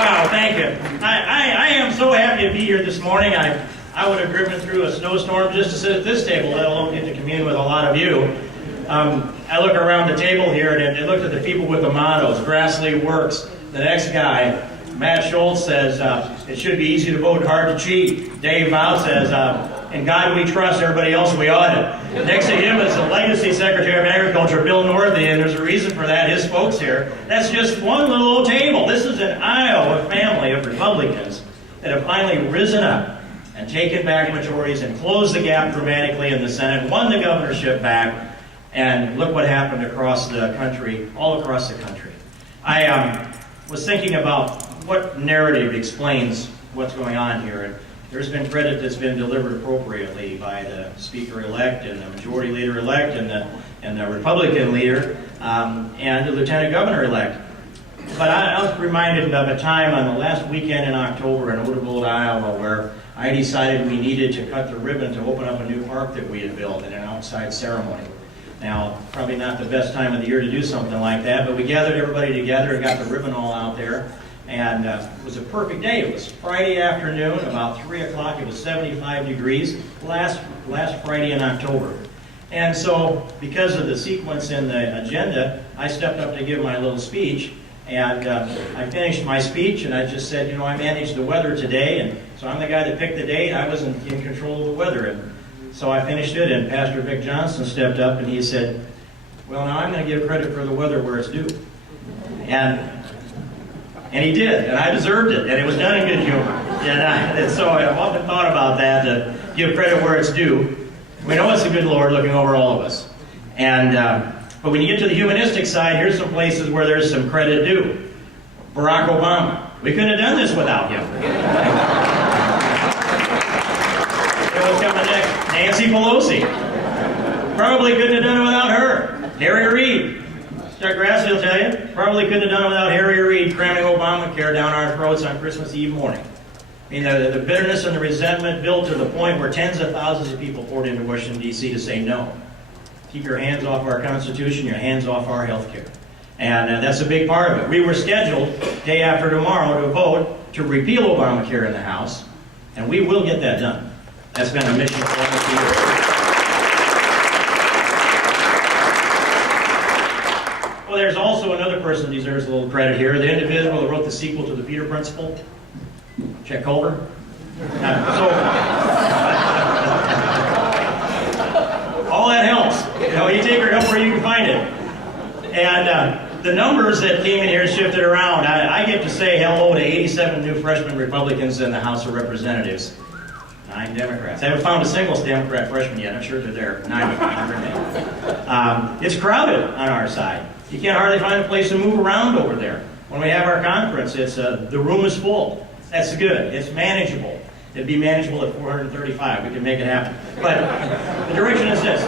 Wow, thank you. I am so happy to be here this morning. I would have driven through a snowstorm just to sit at this table, let alone get to commune with a lot of you. I look around the table here and look at the people with the mottos. Grassley works. The next guy, Matt Schultz, says, it should be easy to vote, hard to cheat. Dave Vow says, in God we trust, everybody else we audit. Next to him is the Legacy Secretary of Agriculture, Bill Northey, and there's a reason for that. His folks here. That's just one little old table. This is an Iowa family of Republicans that have finally risen up and taken back majorities and closed the gap dramatically in the Senate, won the governorship back, and look what happened across the country, all across the country. I was thinking about what narrative explains what's going on here. And there's been credit that's been delivered appropriately by the Speaker-elect and the Majority Leader-elect and the Republican leader and the Lieutenant Governor-elect. But I was reminded of a time on the last weekend in October in Odegold, Iowa, where I decided we needed to cut the ribbon to open up a new park that we had built in an outside ceremony. Now, probably not the best time of the year to do something like that, but we gathered everybody together and got the ribbon all out there. And it was a perfect day. It was Friday afternoon, about 3 o'clock. It was 75 degrees, last Friday in October. And so, because of the sequence in the agenda, I stepped up to give my little speech. And I finished my speech, and I just said, you know, I managed the weather today, and so I'm the guy that picked the date. I wasn't in control of the weather. And so I finished it, and Pastor Vic Johnson stepped up, and he said, well, now I'm going to give credit for the weather where it's due. And he did, and I deserved it, and it was done in good humor. And so I've often thought about that, to give credit where it's due. We know it's the good Lord looking over all of us. But when you get to the humanistic side, here's some places where there's some credit due. Barack Obama. We couldn't have done this without him. What's coming next? Nancy Pelosi. Probably couldn't have done it without her. Harry Reid. Chuck Grassley will tell you, probably couldn't have done it without Harry Reid cramming Obamacare down our throats on Christmas Eve morning. I mean, the bitterness and the resentment built to the point where tens of thousands of people poured into Washington, D.C. to say no. Keep your hands off our Constitution, your hands off our health care. And that's a big part of it. We were scheduled, day after tomorrow, to vote to repeal Obamacare in the House, and we will get that done. That's been a mission for almost a year. Well, there's also another person who deserves a little credit here. The individual who wrote the sequel to The Peter Principle, Chet Culver. All that helps. You know, you take your help where you can find it. And the numbers that came in here shifted around. I get to say hello to 87 new freshman Republicans in the House of Representatives. 9 Democrats. I haven't found a single Democrat freshman yet. I'm sure they're there. 9. It's crowded on our side. You can't hardly find a place to move around over there. When we have our conference, it's the room is full. That's good. It's manageable. It'd be manageable at 435. We can make it happen. But the direction is this.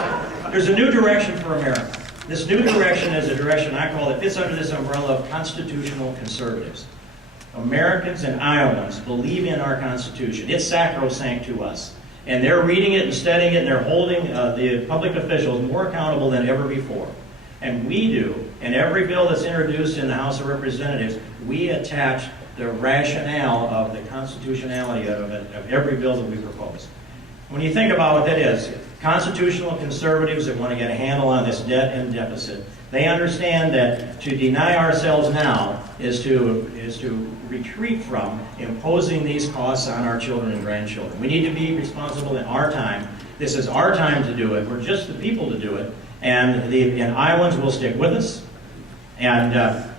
There's a new direction for America. This new direction is a direction I call it fits under this umbrella of constitutional conservatives. Americans and Iowans believe in our Constitution. It's sacrosanct to us. And they're reading it and studying it, and they're holding the public officials more accountable than ever before. And we do, in every bill that's introduced in the House of Representatives, we attach the rationale of the constitutionality of every bill that we propose. When you think about what that is, constitutional conservatives that want to get a handle on this debt and deficit, they understand that to deny ourselves now is to retreat from imposing these costs on our children and grandchildren. We need to be responsible in our time. This is our time to do it. We're just the people to do it. And Iowans will stick with us. And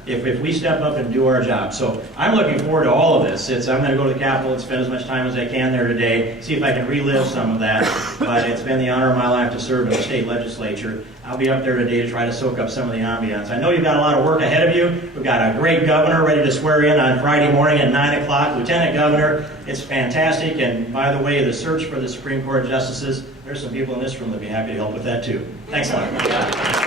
if we step up and do our job. So I'm looking forward to all of this. I'm going to go to the Capitol and spend as much time as I can there today, see if I can relive some of that. But it's been the honor of my life to serve in the state legislature. I'll be up there today to try to soak up some of the ambiance. I know you've got a lot of work ahead of you. We've got a great governor ready to swear in on Friday morning at 9 o'clock. Lieutenant Governor, it's fantastic. And by the way, the search for the Supreme Court justices, there's some people in this room that would be happy to help with that too. Thanks a lot.